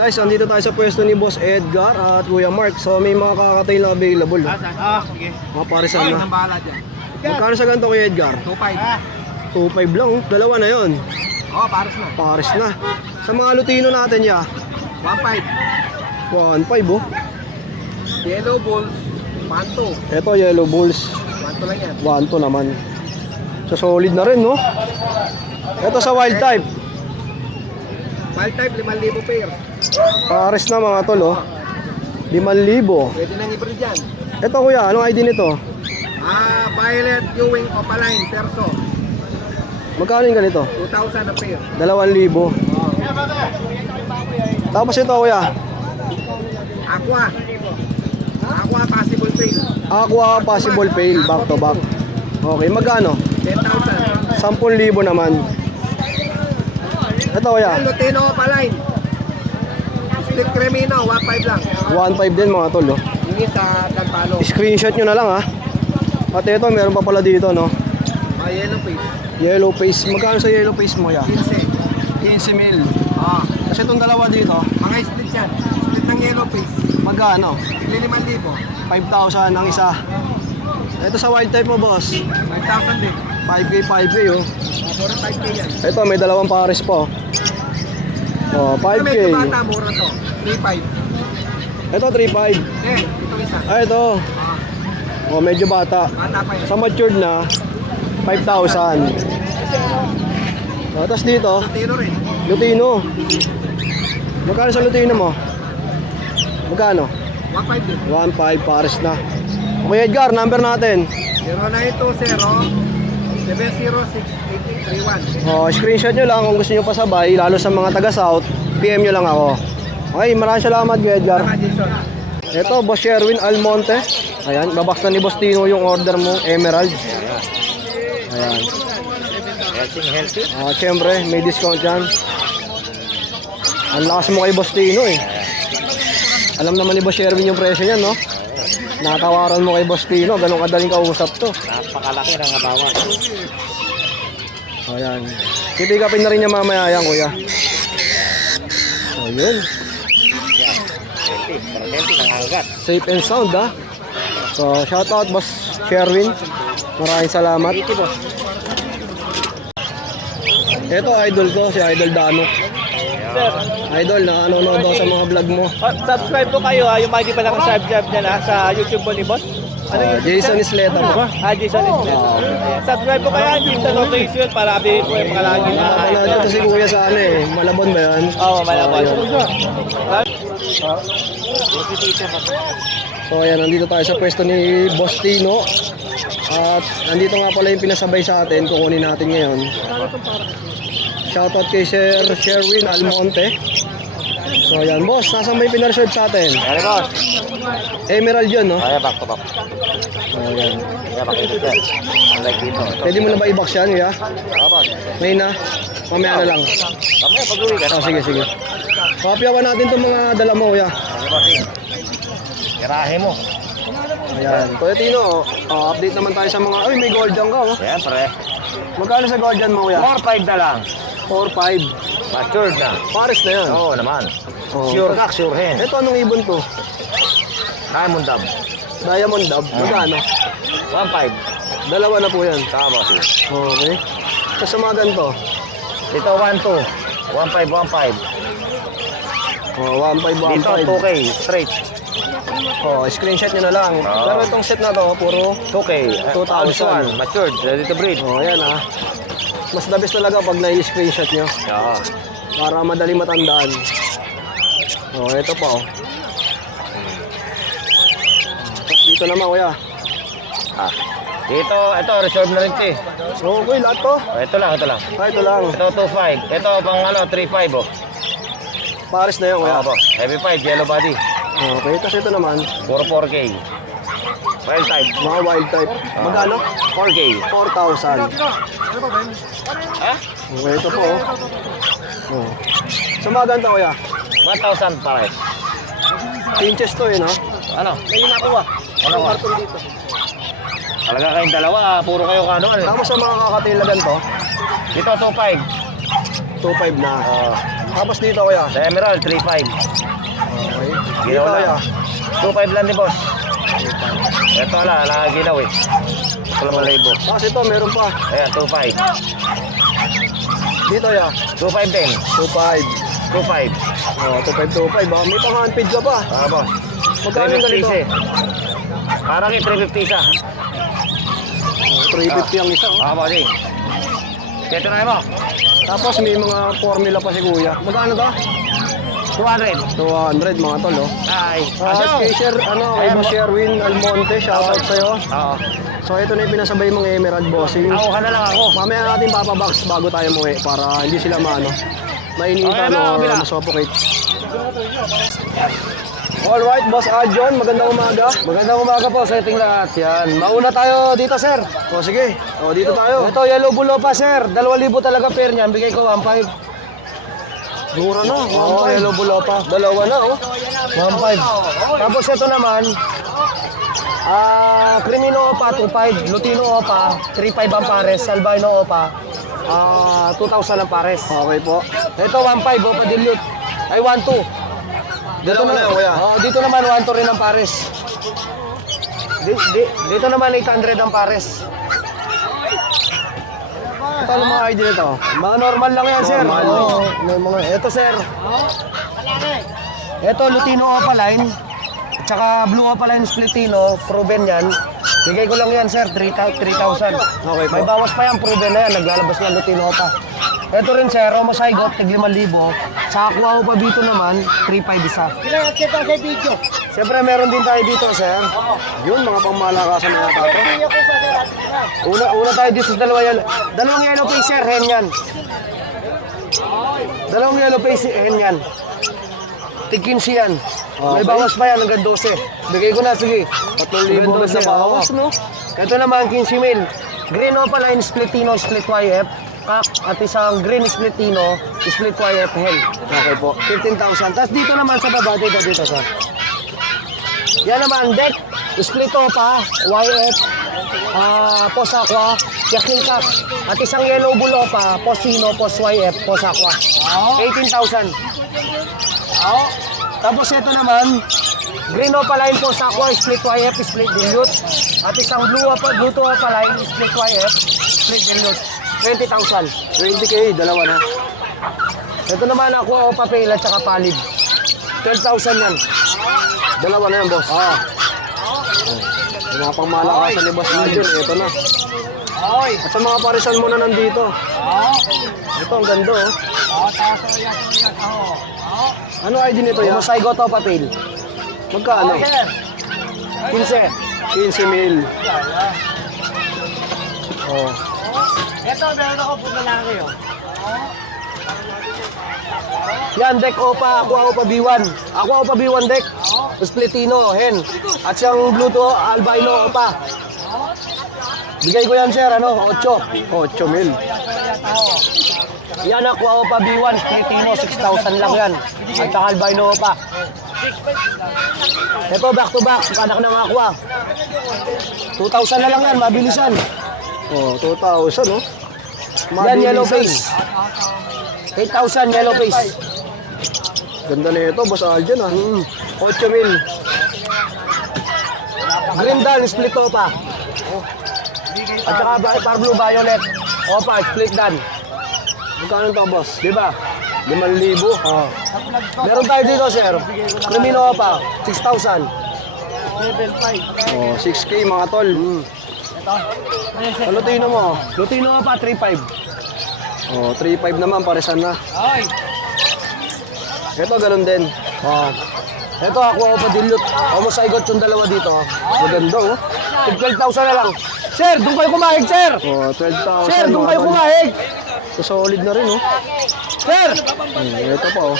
Guys, andito tayo sa pwesto ni Boss Edgar at Kuya Mark. So may mga kakatail na available. Sige. Mga parisan na. Ang bahala dyan. Magkano sa ganito Kuya Edgar? 2.5. 2.5 lang, oh. Dalawa na yon. Pares na. Paris na. Sa mga Lutino natin ya. 1.5. 1.5 oh. Yellow Bulls, 1.2. Ito Yellow Bulls. 1.2 lang yan. 1.2 naman. So solid na rin no. Ito sa wild type. Wild type, 5,000 pair. Pares na mga tol oh. 5,000. Pwede nang i-breed yan. Ito kuya, anong ID nito? Violet Ewing Opaline Perso. Magkano yung ganito? 2,000 a pair. 2,000. Tapos ito kuya. Aqua. Aqua Possible Pail. Aqua Possible Pail, back to back. Okay, magkano? 10,000. 10,000 naman. Ito kuya. Lutino Opaline. Split Cremino, 1.5 lang. 1.5 din mga tol oh. Hindi sa Danpalo. Screenshot nyo na lang ha. At ito, meron pa pala dito no. Yellow face. Yellow face. Magkano sa yellow face mo ya? 15. 15 mil. Ah. Kasi itong dalawa dito, Mga split yan. Split ng yellow face. magkano? 5,000. 5,000 ang isa. Ito sa wild type mo boss. 5,000 din. 5K, 5K oh. Mura 5K yan. Ito, may dalawang pares pa oh. Oh, 5K. Medyo bata, mura to. 3,500. Ito, 3.5. Ito isa. Ah, ito. Oh, medyo bata. Bata pa yan. Sa matured na, 5,000. Oh, tapos dito, Lutino rin. Lutino. Magkano sa Lutino mo? Magkano? 1,500 din. 1.5 pares na. Okay Edgar, number natin. 0920-706-8831. Oh, screenshot nyo lang kung gusto nyo pasabay, lalo sa mga taga South, PM nyo lang ako. Okay, maraming salamat Kuya Edgar. Tama, Jason. Ito, Boss Sherwin Almonte. Ayan, babaks na ni Boss Tino yung order mo, Emerald. Ayan. Healthy. Siyempre, may discount yan. Ang lakas mo kay Boss Tino eh. Alam naman ni Boss Sherwin yung presyo niyan, no? Natawaran mo kay Boss Tino, ganun kadaling kausap to. Napakalaki ng katawan. Ayan. Titigapin na rin niya mamaya yan, kuya. Ayun. Healthy ng agat. Safe and sound, ha? So, shoutout Boss Sherwin. Maraming salamat. Ito, idol ko, si Idol Dano. Sir, Idol, nakanonood daw sa mga vlog mo. subscribe po kayo ha. Yung mga hindi pa nakasubscribe dyan ha, sa YouTube po ni Boss. Jason Isleta mo. Jason Smith. Subscribe po kayo hit the notification para update po yung mga lagi na. Nakapanood ko to si Kuya sa ano eh. Malabon ba yan? Oo, malabon. So ayan, nandito tayo sa pwesto ni Boss Tino. At nandito nga pala yung pinasabay sa atin. Kukunin natin ngayon. Shoutout kay Sir Sherwin Almonte. So ayan, boss, nasan ba yung pinarserve sa atin? Ayan, boss. Emerald yun, no? Ayan, back to back. So ayan. Ayan, back to back. Unlike dito. Pwede mo na ba i-box yan, kuya? Oo, boss. Ngayon na? Mamaya na lang. Mamaya pag-uwi ka. Oh, sige, sige. Kopyawan natin itong mga dala mo, kuya. Ano ba, Tirahe mo. Ayan. Kuya Tino, update naman tayo sa mga... Ay, may golden ka, oh. Siyempre. Magkano sa golden mo, kuya? 4-5 na lang. 4-5. Matured na. Pares na yan. Oo naman. Oh. Sure cock, sure hen. Ito, anong ibon to? Diamond dub. Diamond Dub. Magkano? 1-5. Dalawa na po yan. Tama, sir. Okay. Tapos sa mga ganito? Dito 1-2. 1-5, 1-5. Oh, 1.5, Dito 1.5. 2K, straight. Oh, screenshot nyo na lang. Oh. Pero itong set na to, puro 2K. 2,000. Matured, ready to breed. oh, ayan ah. Mas the best talaga pag na-screenshot nyo Oo. para madali matandaan. Oh, ito pa oh. Tapos dito naman kuya. Ah. Dito, ito, reserve na rin ito eh. So, okay, lahat to. Oh, ito lang, ito lang. Ah, ito lang. Ito 2.5. Ito pang ano, 3.5 oh. Pares na yun kuya. Oo, boss. Heavy 5, yellow body. Okay, tapos ito naman, Puro 4K. Wild type. mga wild type. Magkano? 4K. 4,000. Ha? Okay, ito po oh. Oh. Sa mga ganito kuya, 1,000 pares. pinches to yun ha. Ano? May nakuha. Ano ba? Karton dito. Talaga kayong dalawa, puro kayo kanuan. Tapos sa mga kakatilagan ganito, Dito 2.5. 2.5 na. Tapos dito kuya, Sa Emerald 3.5. Ginaw Dito, na. 2.5 lang ni boss. Ito wala, nakaginaw eh. Ito lang malibo. Tapos ito, meron pa. Ayan, 2.5. Dito, ya. 2.5 din. 2.5. 2.5. Oh, 2.5. Baka may pang-handpid ka pa. Boss. Magkano yung 350 ganito? isa eh. Parang yung 350 isa. 350 ang isa. Oh. Boss eh. Ito na mo. Tapos may mga formula pa si kuya. Magkano to? 200. 200 mga tol, oh. Ay. Kay kay Ayan, Boss Sherwin Almonte, shoutout sa'yo. Oo. So ito na yung pinasabay mong Emerald Bossing. Ako ka na lang ako. Mamaya natin papabox bago tayo muwi para hindi sila mainitan Okay na, o kabila. masuffocate. Alright, Boss Aljon, magandang umaga. Magandang umaga po sa ating lahat. Yan. Mauna tayo dito, sir. O sige, dito tayo. Ito, yellow bulo pa, sir. 2,000 talaga pair niyan. Bigay ko 1.5. Mura na. Oo, yellow bulo pa. Dalawa na, oh. 1.5. Tapos ito naman, Crimino Opa, 2.5. Lutino Opa, 3.5 ang pares. Albino Opa, 2,000 ang pares. Okay po. Ito, 1.5. Opa dilute. Ay, 1.2. Dalawa na, kuya. Dito naman, 1.2 rin ang pares. Dito naman, 800 ang pares. Ito ang mga ID nito. Mga normal lang yan, sir. Normal. Oo, may mga, ito, sir. Ito, Lutino Opaline. At saka Blue Opaline Splitino. Proven yan. Bigay ko lang yan, sir. 3,000. Okay po. May bawas pa yan. Proven na yan. Naglalabas na Lutino Opa. Ito rin, sir. Romo Saigot, tig 5,000. Sa Aqua Opa dito naman, 3,500 isa. Siyempre, meron din tayo dito, sir. Yun, mga pangmalakasan na yata ito. Una tayo dito sa dalawang yellow face, sir. Hen yan. Dalawang yellow face, hen yan. Tig 15 yan. May Okay. bawas pa yan hanggang 12. Bigay ko na, sige. 3,000 Hanggang na 12, bawas, oo. no? Ito naman, 15 mil. Green Opaline Splitino, Split YF. Kak at isang green Splitino, Split YF hen. Okay po. 15,000. Tapos dito naman sa baba, dito, sir. Yan naman, deck, split opa, YF, Pos Aqua, Yakin Cup, at isang yellow bull opa, Posino, Pos YF, Pos Aqua. 18,000. Tapos ito naman, green opaline Pos Aqua, split YF, split dilute, at isang blue to opaline, split YF, split dilute. 20,000. 20k, dalawa na. Ito naman, Aqua Opa Pale at saka Palid. 12,000 yan. Dalawa na yan, boss. Mga pangmalakasan ni Boss Aljon, ito na. At sa mga parisan mo na nandito. Ito, ang ganda, oh. Ano ID nito, ya? Masay Goto Papel. Magkano? 15. 15 mil. Oh. Ito, meron ako po lalaki, oh. Yan, deck Opa, Aqua Opa B1. Aqua Opa B1 deck. Splitino, hen. At siyang blue to albino Opa. Bigay ko yan, sir, 8. 8 mil. Yan, Aqua Opa B1, Splitino, 6,000 lang yan. At saka albino Opa. Ito, back to back, anak ng Aqua. 2,000 na lang yan, mabilisan. Oh, 2,000, oh. Yan, yellow Mabilisan. face. 8,000 yellow face. Ganda na ito, Boss Aljon, ah. 8 mil. Green Dan, split Opa. At saka Par Blue Violet. Opa, split Dan. Magkano ito, boss? Di ba? 5,000. Oh. Meron tayo dito, sir. Crimino Opa, 6,000. Oh, 6k mga tol. Ano tino mo? Lutino Opa, 3,500. Oh, 3,500 naman, parisan na. Ito, ganun din. Oh. Ito, Aqua Opa Dilute. Homozygous yung dalawa dito. Maganda, oh. 12,000 na lang. Sir, doon kayo kumahig, sir! Oh, 12,000. Sir, doon mga kayo tol. kumahig! So, solid na rin, oh. Sir! Ito pa, oh.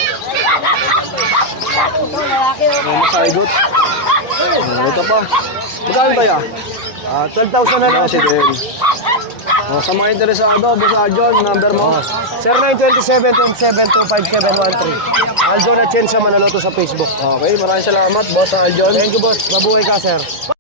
Masaygot. Ito pa. Magkano ba yan? 12,000 na lang, Kasi sir. din. Oh, sa mga interesado, Boss Aljon, number mo. Sir, 927-27-25713. Aljon at Chen sa Manaloto sa Facebook. Okay, maraming salamat, Boss Aljon. Thank you, boss. Mabuhay ka, sir.